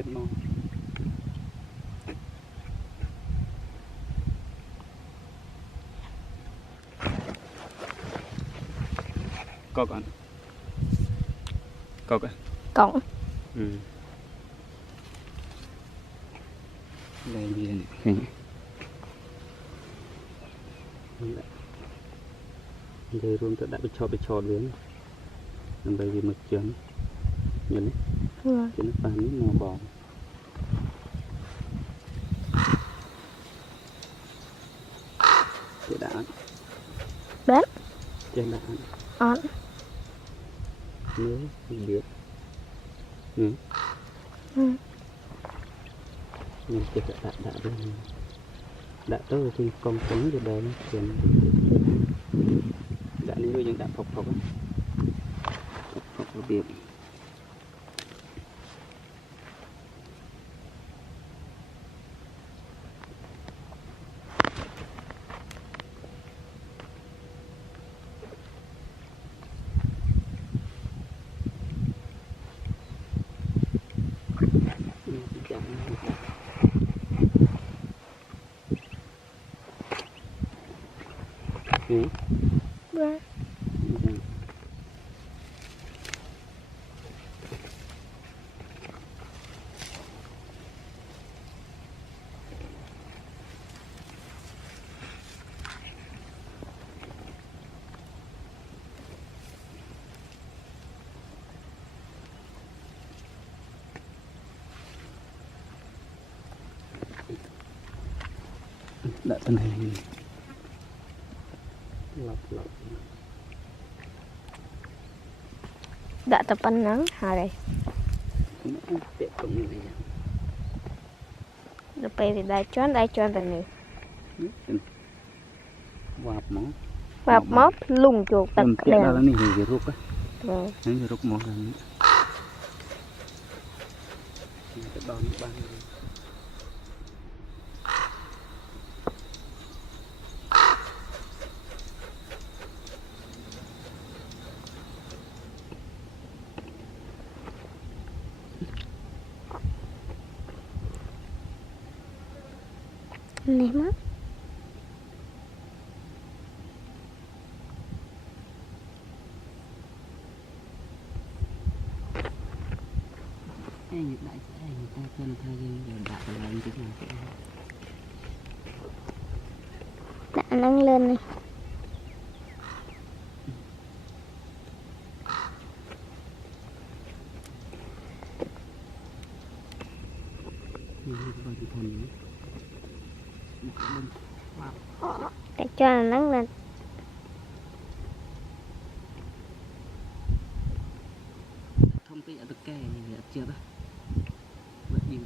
chết mong có con cổng đây gì này đây luôn tự đã bị cho đến làm đây vì mực chấn nhìn đấy cho nó phá nước màu bò cái đã đấy trên đã nếu không biết mình chỉ đã đây đã tới thì con sống rồi đây nó chuyển đã nếu như đã phọc ở biển đã thân hình lọc đã tập ăn nắng hà đây được về thì đại chọn là nhiều vạp móp lùng chuột tật đèn đó là này thì rút á vâng những rút mỏ là cái đòn ban này mất người ta cần thay đã làm cái gì đã nâng lên này để cho nó nâng lên không cái được kè này chưa đó bất nhiên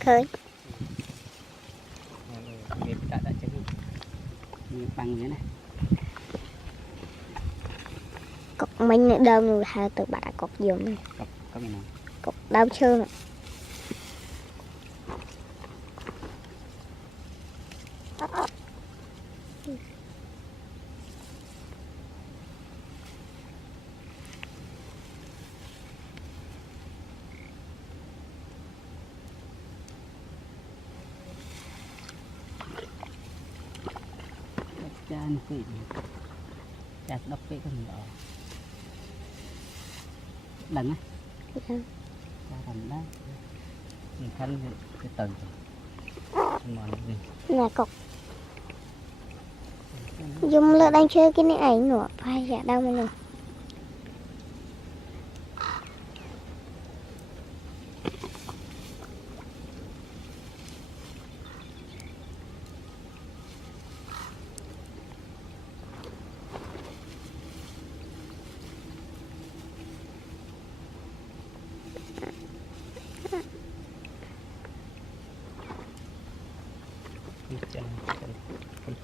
khơi đã chơi bằng như này cọc mình nữa đâu người hai từ bả cọc dùng này có cái nào cọc đau trơn cha nó quỷ cha đọc cái con đó đằng á cha thành đó mình khăn cái tầng mòn gì là cọc dùng lỡ đang chơi cái này ảnh nữa phải dạ đâu mà nữa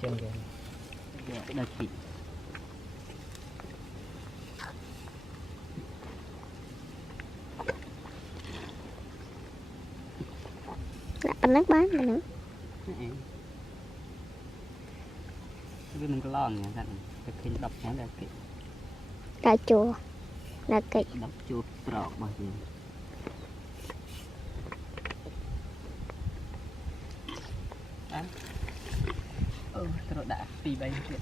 chân kìa đây kịp đã bắn nước bán mà nữa cái mình có lo nhỉ thằng cái khi đọc nhắn là cái Cà chua là cái đọc chuột trọt bao nhiêu rồi đã tì bay chuyện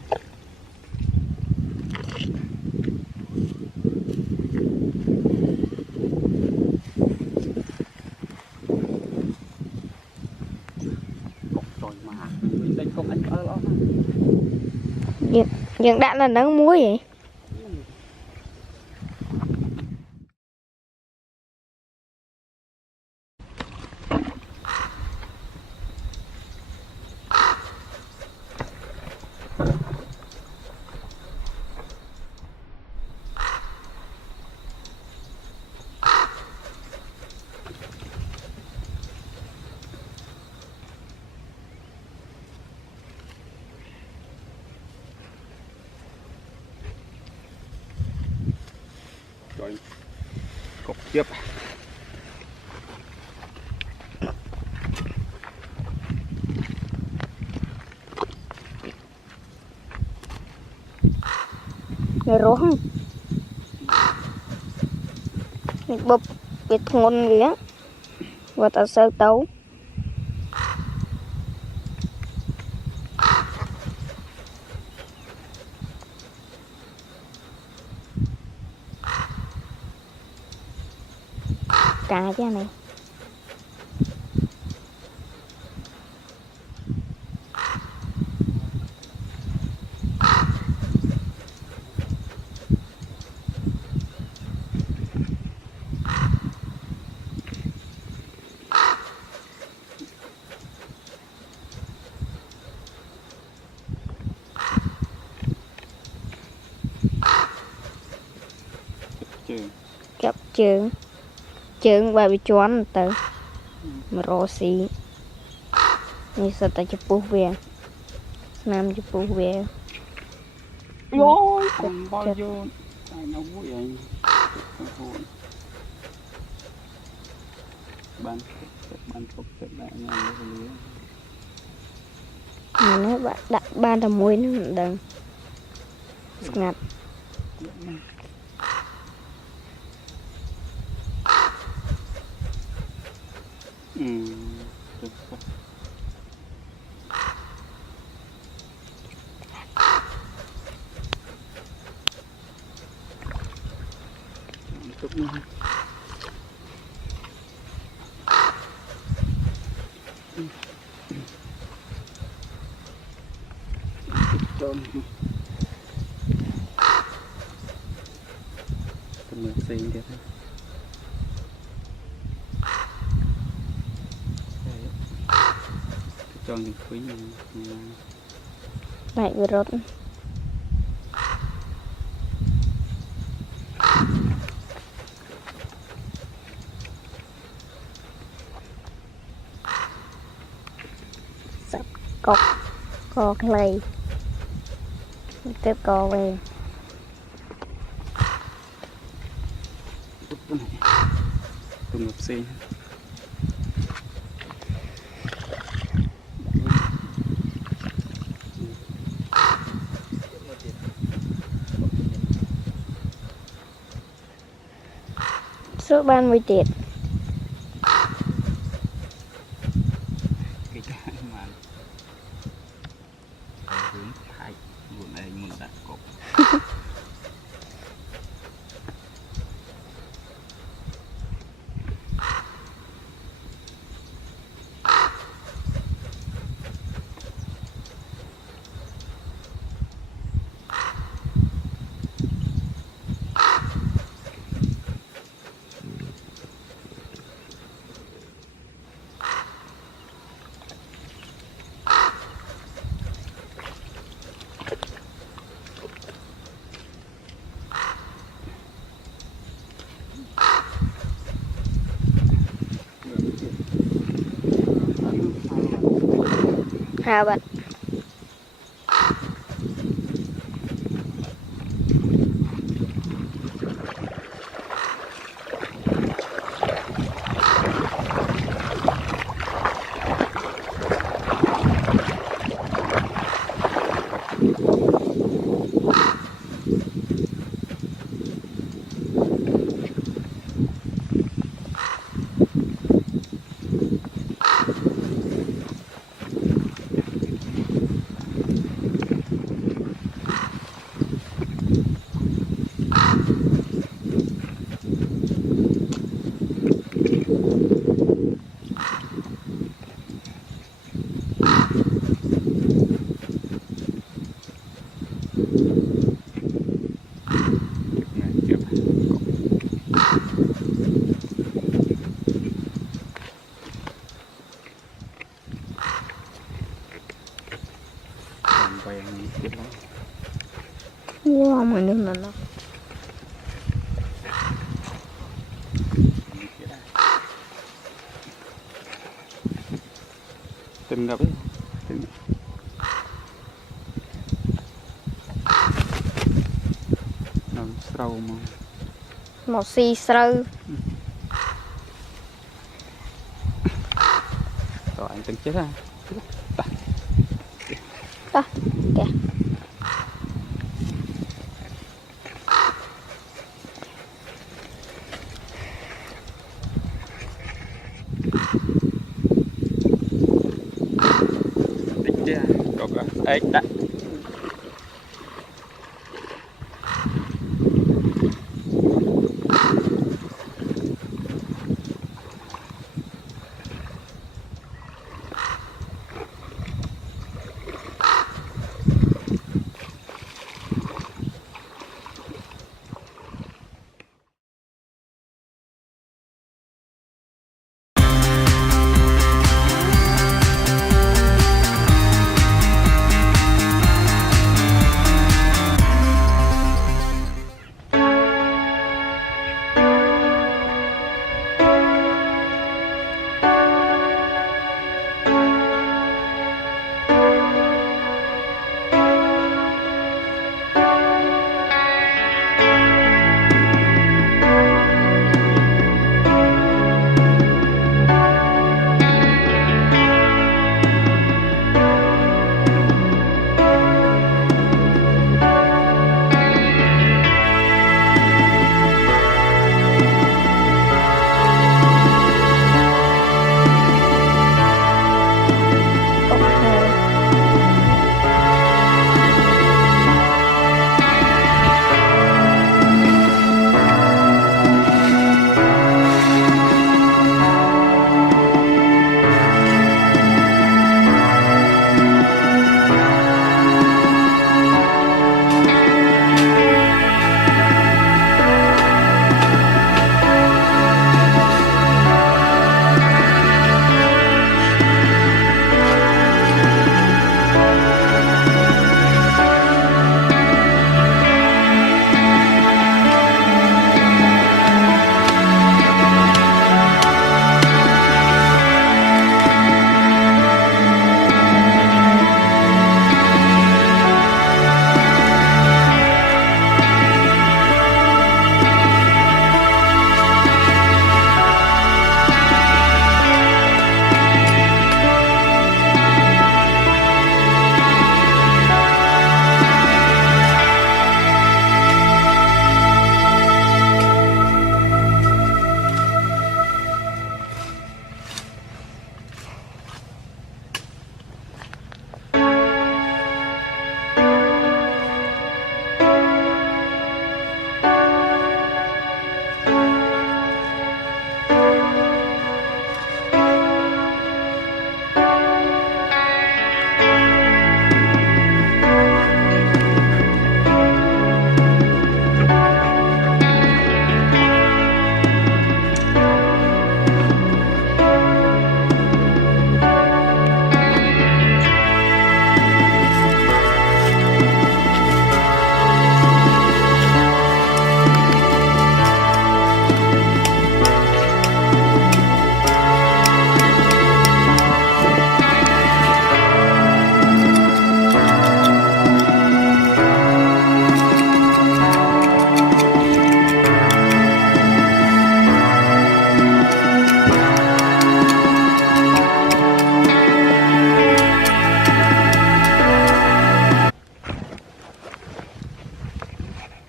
cục rồi mà đây không anh ở đó nhưng đã là nắng muối vậy. rồi cục tiếp Người rốt người bụp cái thôn gì á và ta sơ tấu cá chứ này. Chập trường và bị choán từ mà rô xí như sao ta chụp bút về nam chụp bút về ôi không bao nhiêu ai nấu vui anh ban cục chất lại nha nó đặt ban là muối nó đừng ngặt mình xinh đẹp cho những quý lại vừa rốt sắp co clay tiếp co về cùng ngọc xinh số ban 10 tiệt cái mà hướng thay buồn này muốn đặt cột Hà bạn เหมือนเดิมนั่นเนาะ Từng gặp ấy. Từng. Nó sâu mà. Một xì sơ. Rồi anh từng chết ha. Ta. Ta. Kìa. Ê, đã.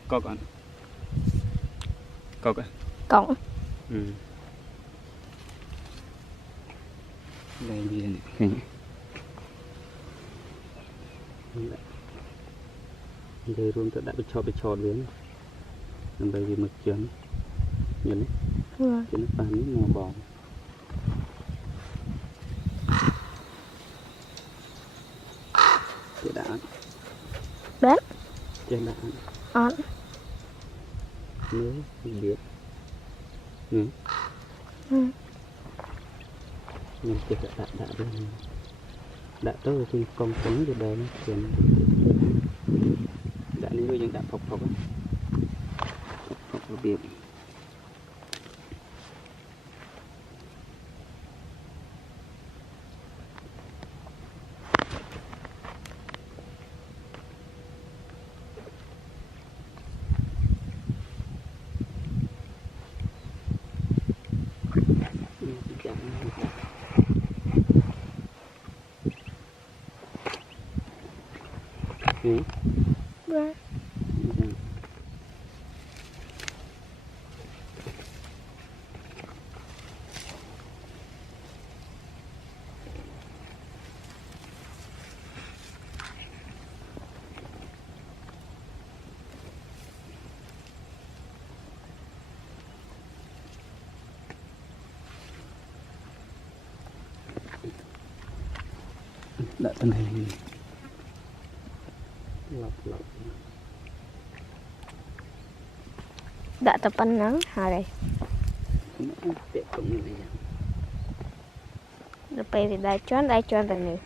Cọc anh. Cọc à? Cổng. Ừ. Đây gì này. Đây luôn tôi đã bị cho đến. Làm đây vì mực chấn. Nhìn đấy. Vâng. Trên nó bàn nước ngò bò. Cái đã. Đấy. Trên đã. Ăn. Nếu không biết. Ừ. Ừ. Mình chỉ đã đây. Đã tới thì con sống rồi đây nó chuyển. Đã đi bây giờ យើងដាក់ផុករបៀបដាក់ទៅនេះឡប់ ដាក់ទៅប៉ុណ្ណឹងហើយពាក់ក្នុងនេះ ដល់ពេលវាដៃជន់ទៅនេះ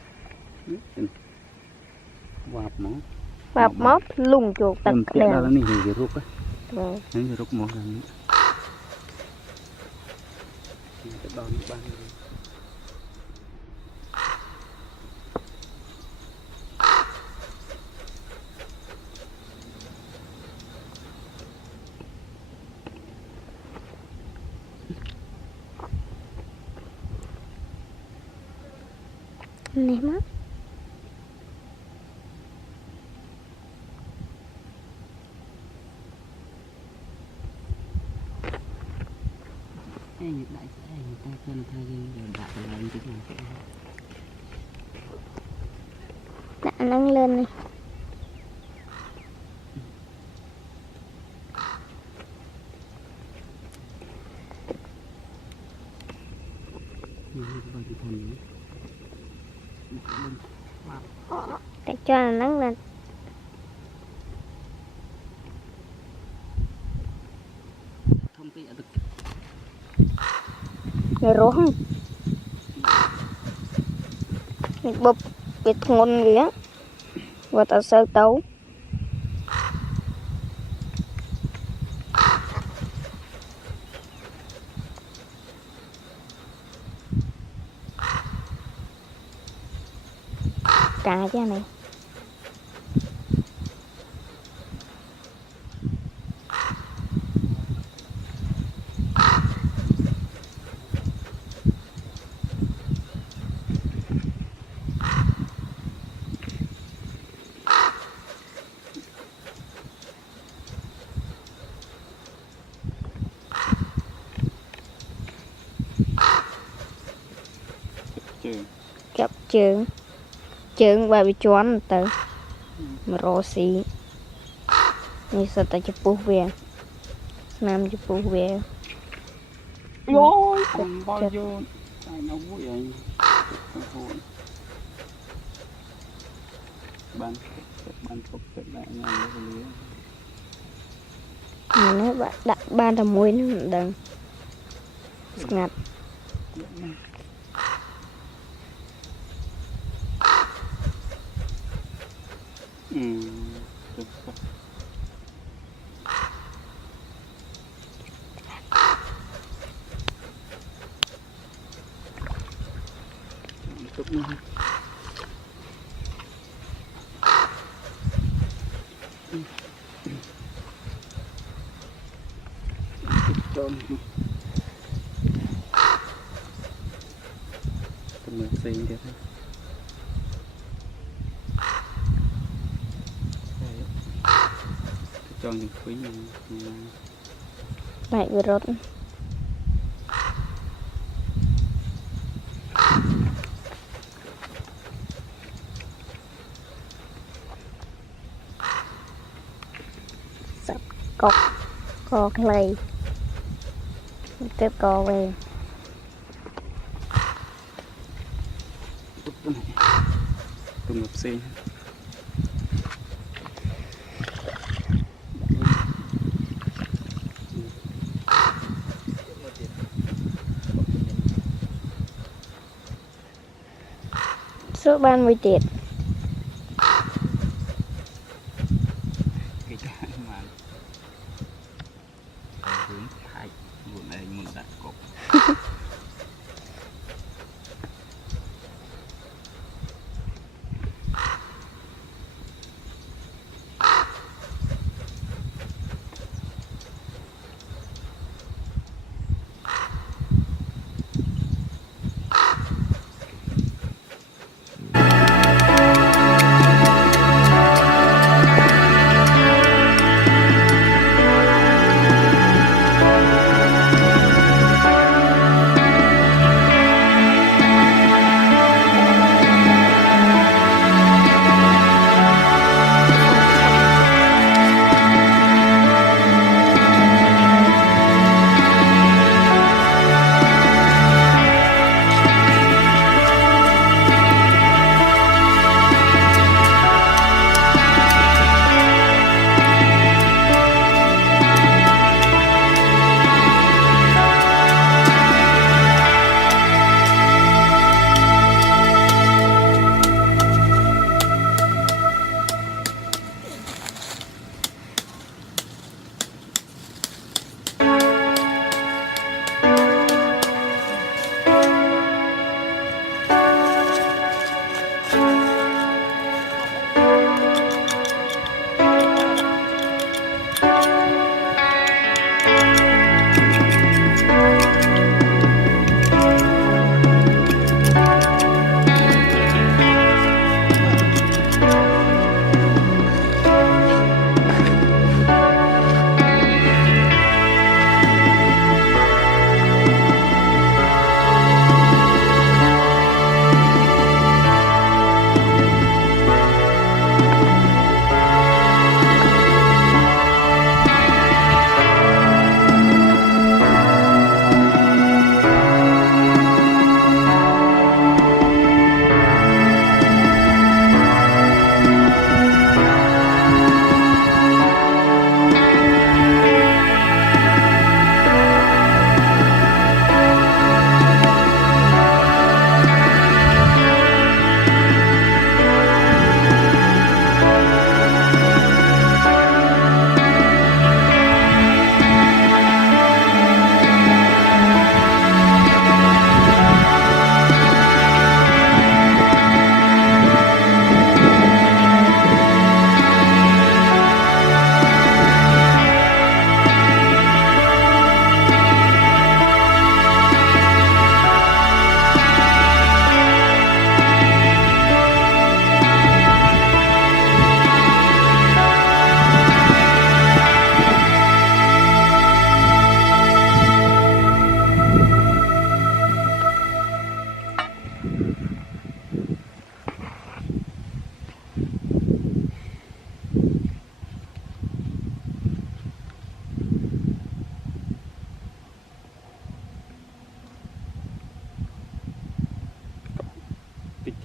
វាបមក បាប់មកលុងជោគទឹក តែដល់នេះវារុក បាទ ហ្នឹងវារុកមកហ្នឹងទៅដល់បាន នេះមក Ê, nhật đại sẽ người ta cân thay rồi đặt lại cái này sẽ ដាក់ហ្នឹងលឿននេះ bao nhiêu thằng nữa តែជន់ហ្នឹងលឿន thông tin ở được វារស់នេះបបវាធ្ងន់វាវាតើសូវទៅកាចានេះ Kẹp chướng và bị choán từ mà rô xí như sao ta chụp bút về nam chụp bút về Ôi, không bao nhiêu ai nó vui anh ban phục tự lại nhà nó đặt ban là muối nó đừng ngặt mình xinh đẹp cho những quý lại vừa rốt sắp cọc co clay tiếp co về tùng ngọc xinh số ban 10 tiệt cái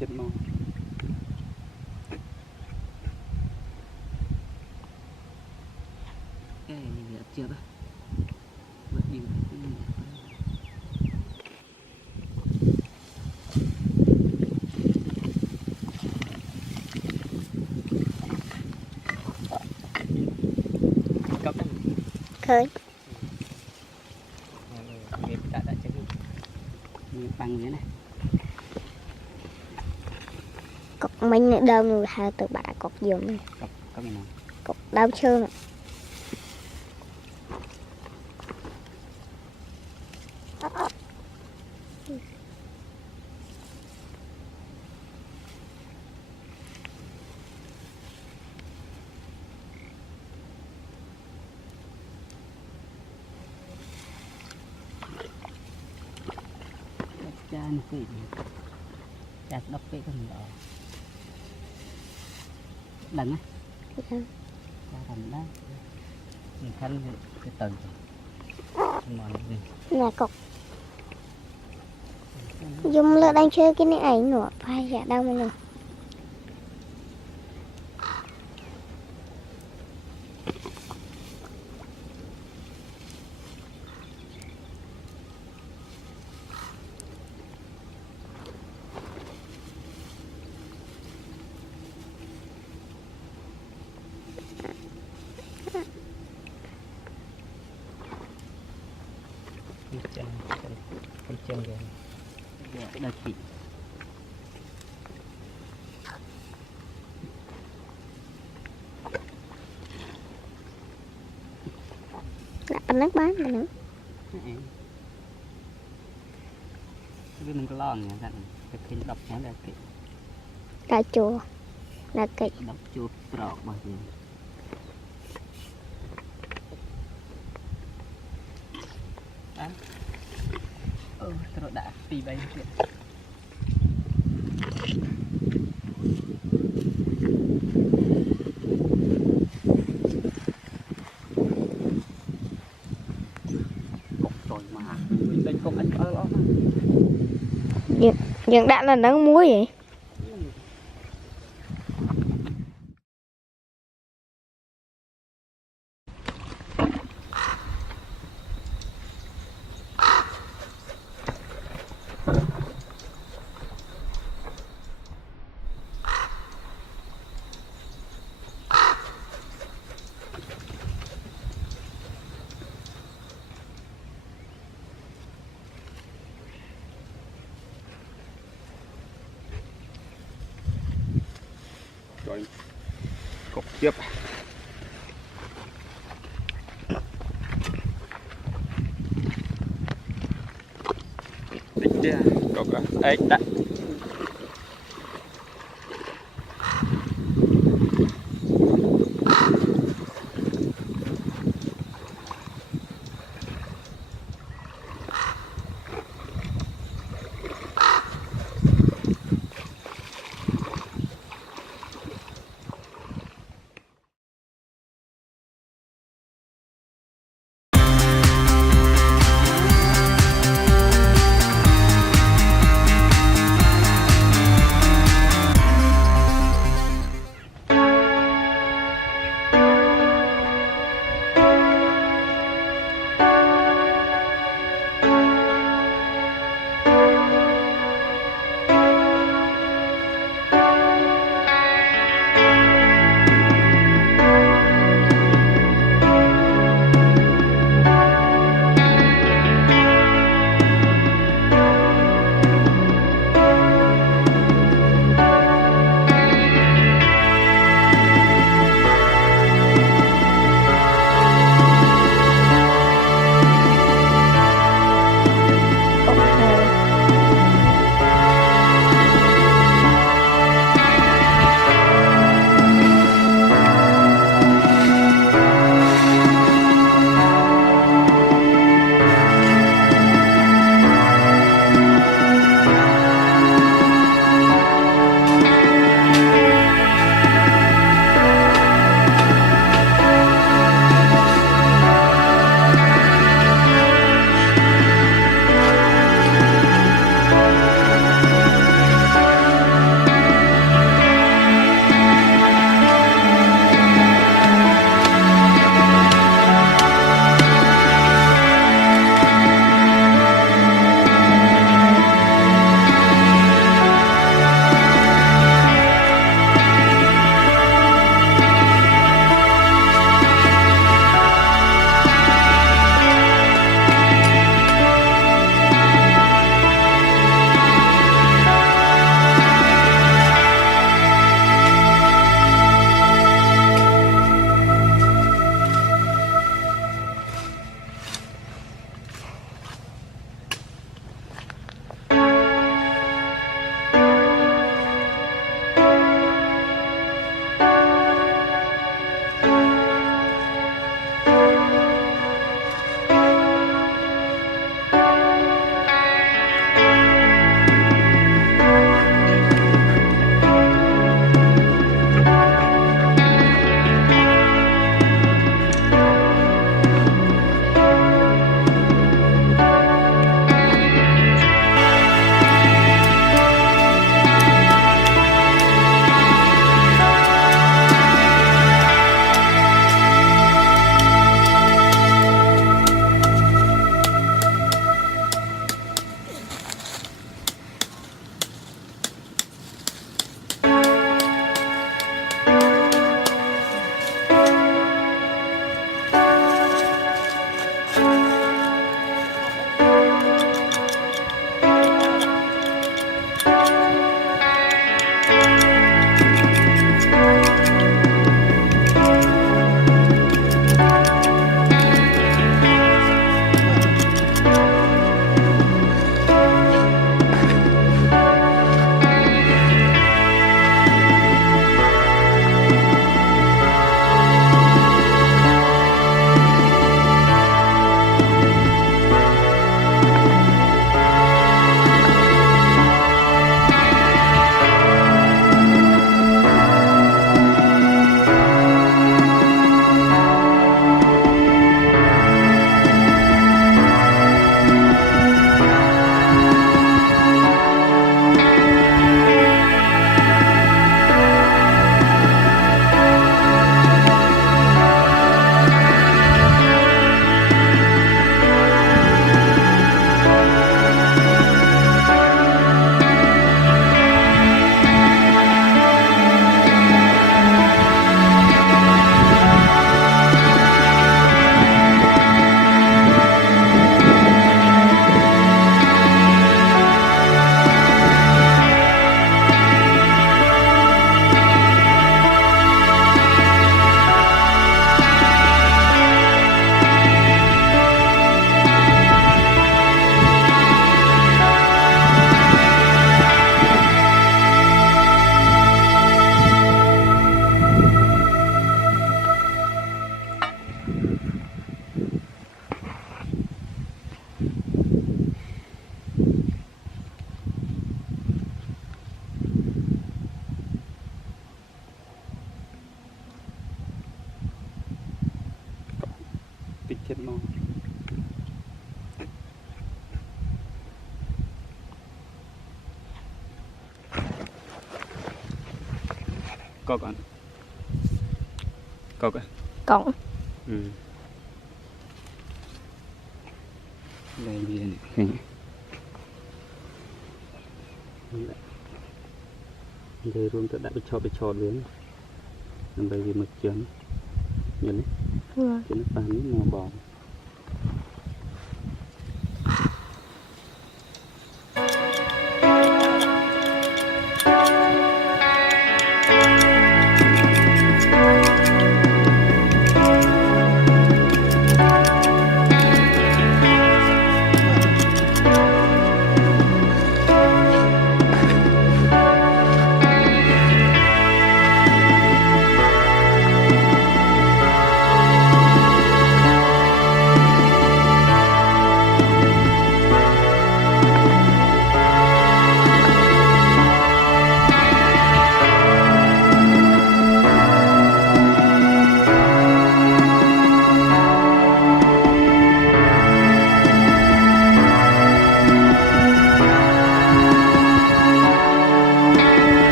chết mong cái này chưa đó bật đi cấp đấy khơi nghiệp đã chơi bằng thế này cọc mình đâu người hai từ bà đã cọc dùng cọc có cái nào cọc đau trơn chan phỉ chặt đắp cái con đỏ đằng á cha thành đó mình khăn cái tầng mòn gì là cọc dùng lỡ đang chơi cái này ảnh nữa phải dạ đâu mà nữa con chân kìa đây chị đã bắn nước bán mà nữa cái mình có lo nghe rằng cái kinh đọc nó là cái đã chùa là cái đọc chua trọ bao nhiêu trọ đã tì bay chuyện rồi mà đây không anh ở đó nhưng đã là nắng muối vậy rồi cột chớp đích chưa cột ấy đã cọc ăn cọc á cọng đây gì này đây luôn tự đã bị cho đến làm bởi vì mực chấn nhìn đấy cho nó phản màu bò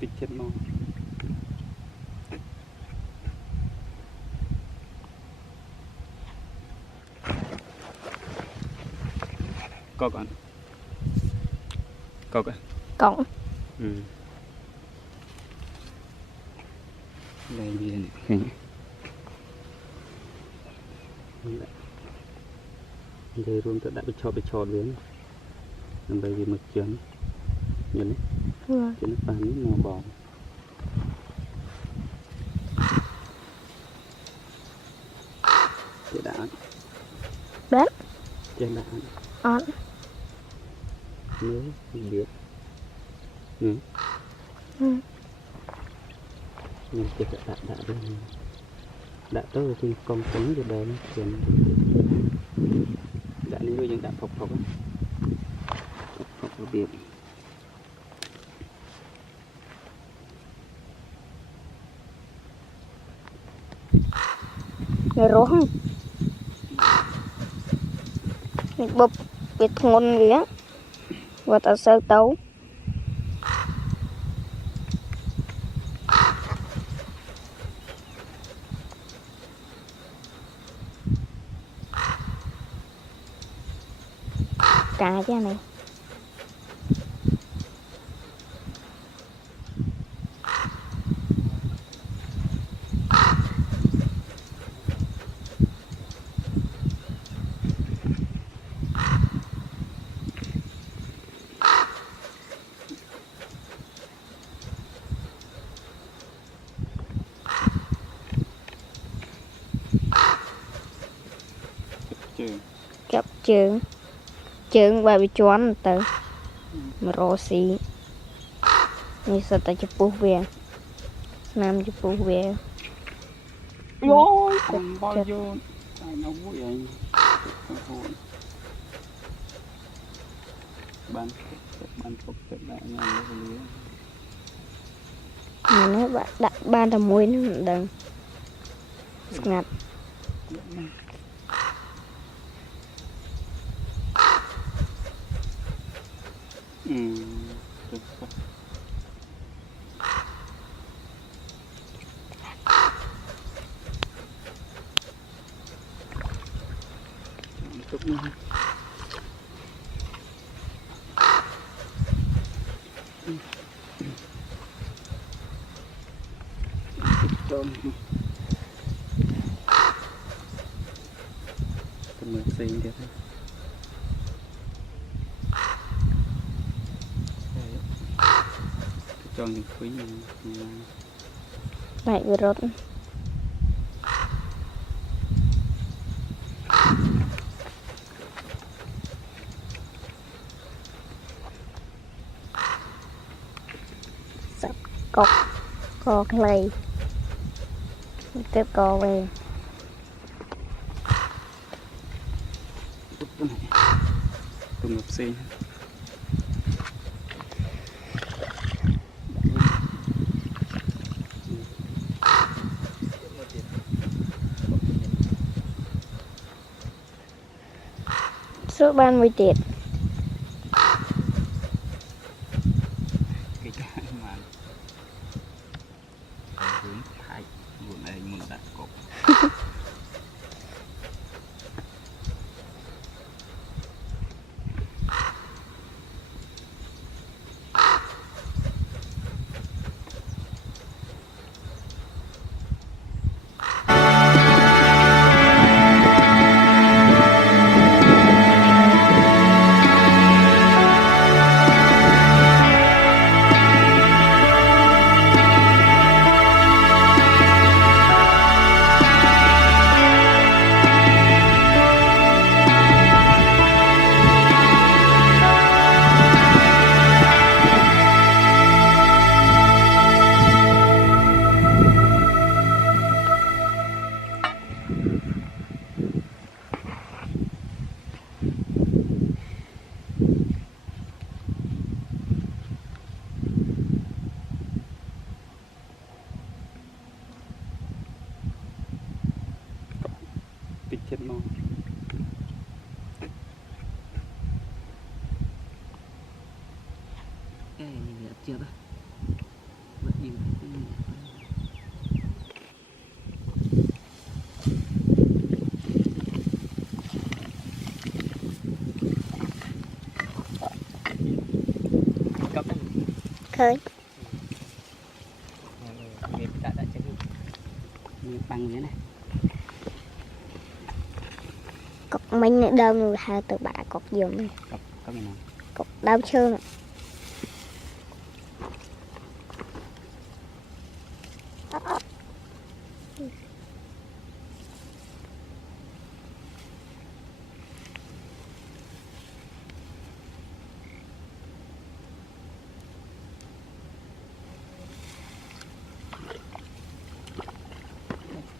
tích chết nó cọc ăn cọc á cọng đây gì này đây luôn tự đã bị cho đến làm bởi vì mực chấn nhìn đấy cho nó phản màu bò cái đạn đấy trên đạn ăn nếu biết nhưng cái đạn đây đạn tới thì con cứng rồi đây trên đạn này rồi những đạn phọc ở biển người rốn người bập cái thôn gì á và ta sơ tấu cá chứ này kẹp chừng và bị choán từ mà rô xí như sao ta chụp bút về nam chụp bút về ôi còn bao nhiêu nó vui anh ban phục chất lại nha nó đặt ban là muối nó đừng ngặt Tốt bơm tầm 10 xí tiếp cho những quý lại vừa rốt sắp cọc co clay tiếp co về tầm 10 xí số ban mới tiệt cái mà hướng thay buồn này muốn đặt cột tích chết non chưa đó vẫn đi khơi nghiệp đã chết nghiệp bằng thế này cọc mình đâu người hai từ bà cọc dùng này có cái nào cọc đau chưa nè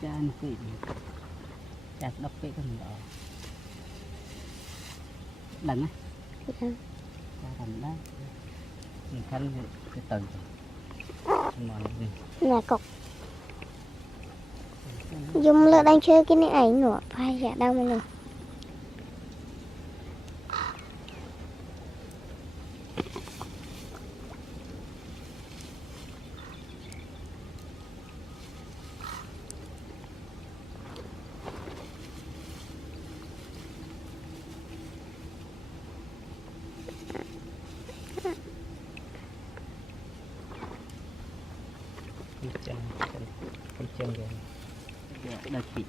cha nó phỉ cha đọc cái con đó lần á cha thành đó mình khăn cái tầng mòn đi là cọc dùng lỡ đang chơi cái này ảnh nữa phải dạ đâu mà nữa chân rồi đây chị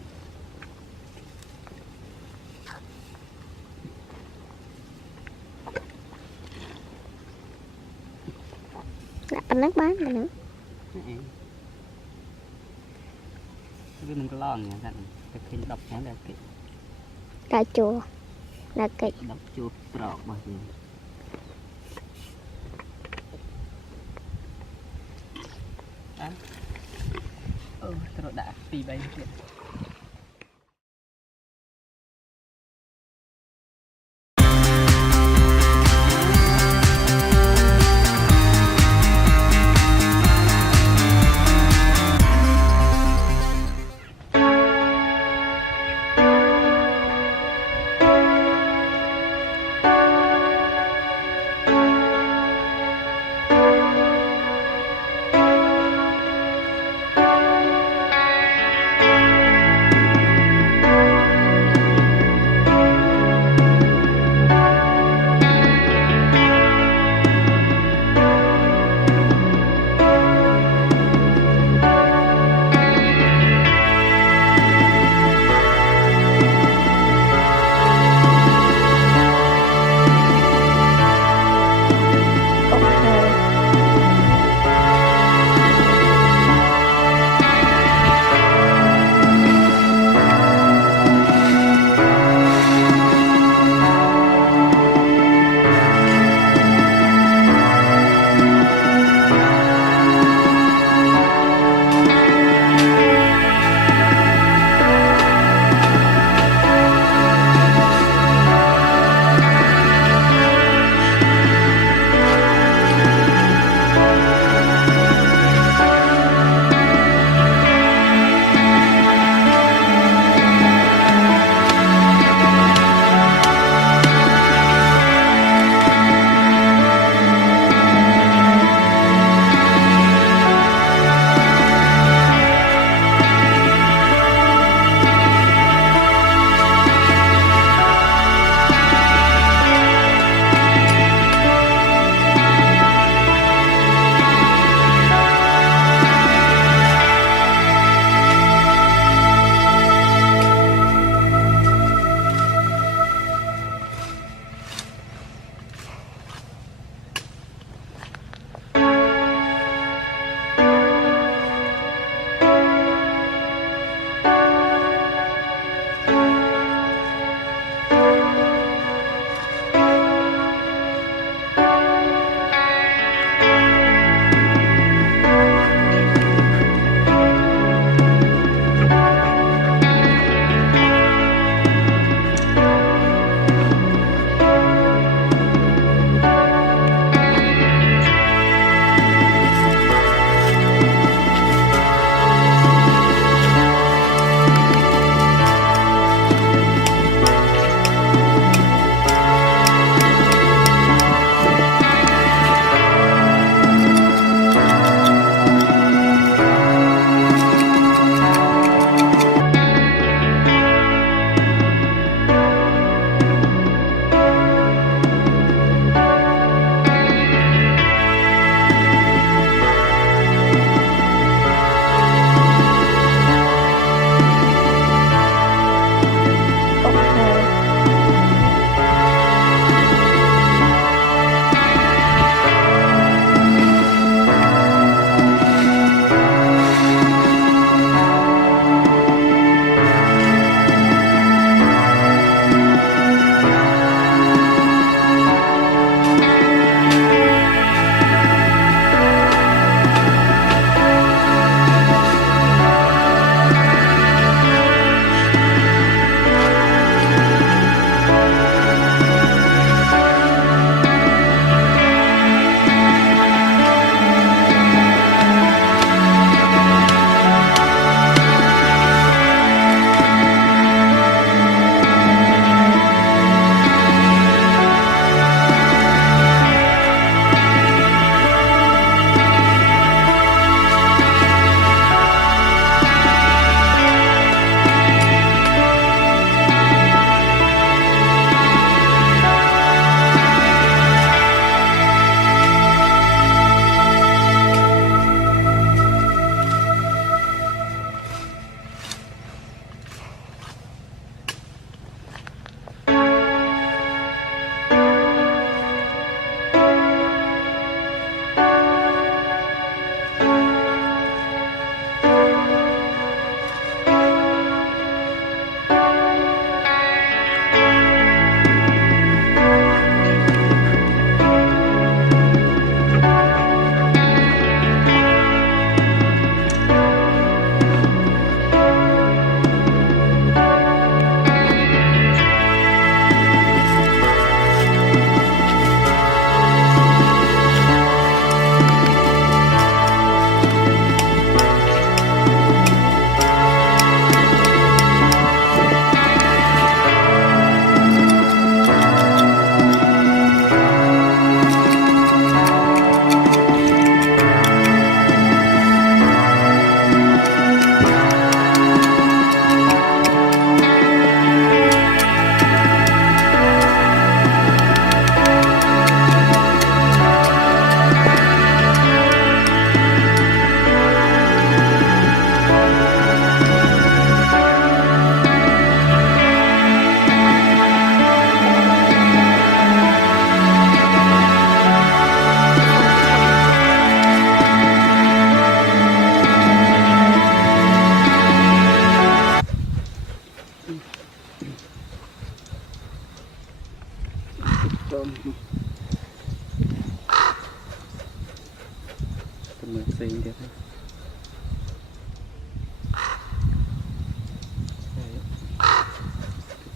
là ăn nước bán mà nữa cái mình có lo nhỉ rằng cái khi đọc nhắn là cái cà chua là cái đọc chua trọ bao nhiêu trọ đã tì bay chuyện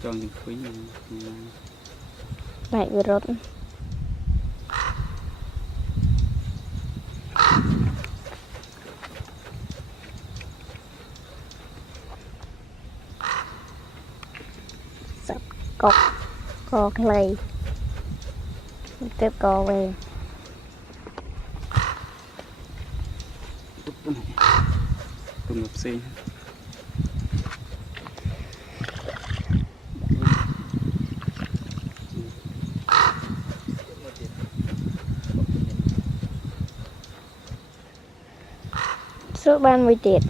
chọn những quý lại vừa rốt sắp cọc co clay tiếp co về tôm ngập xi suốt ban 10 tiệt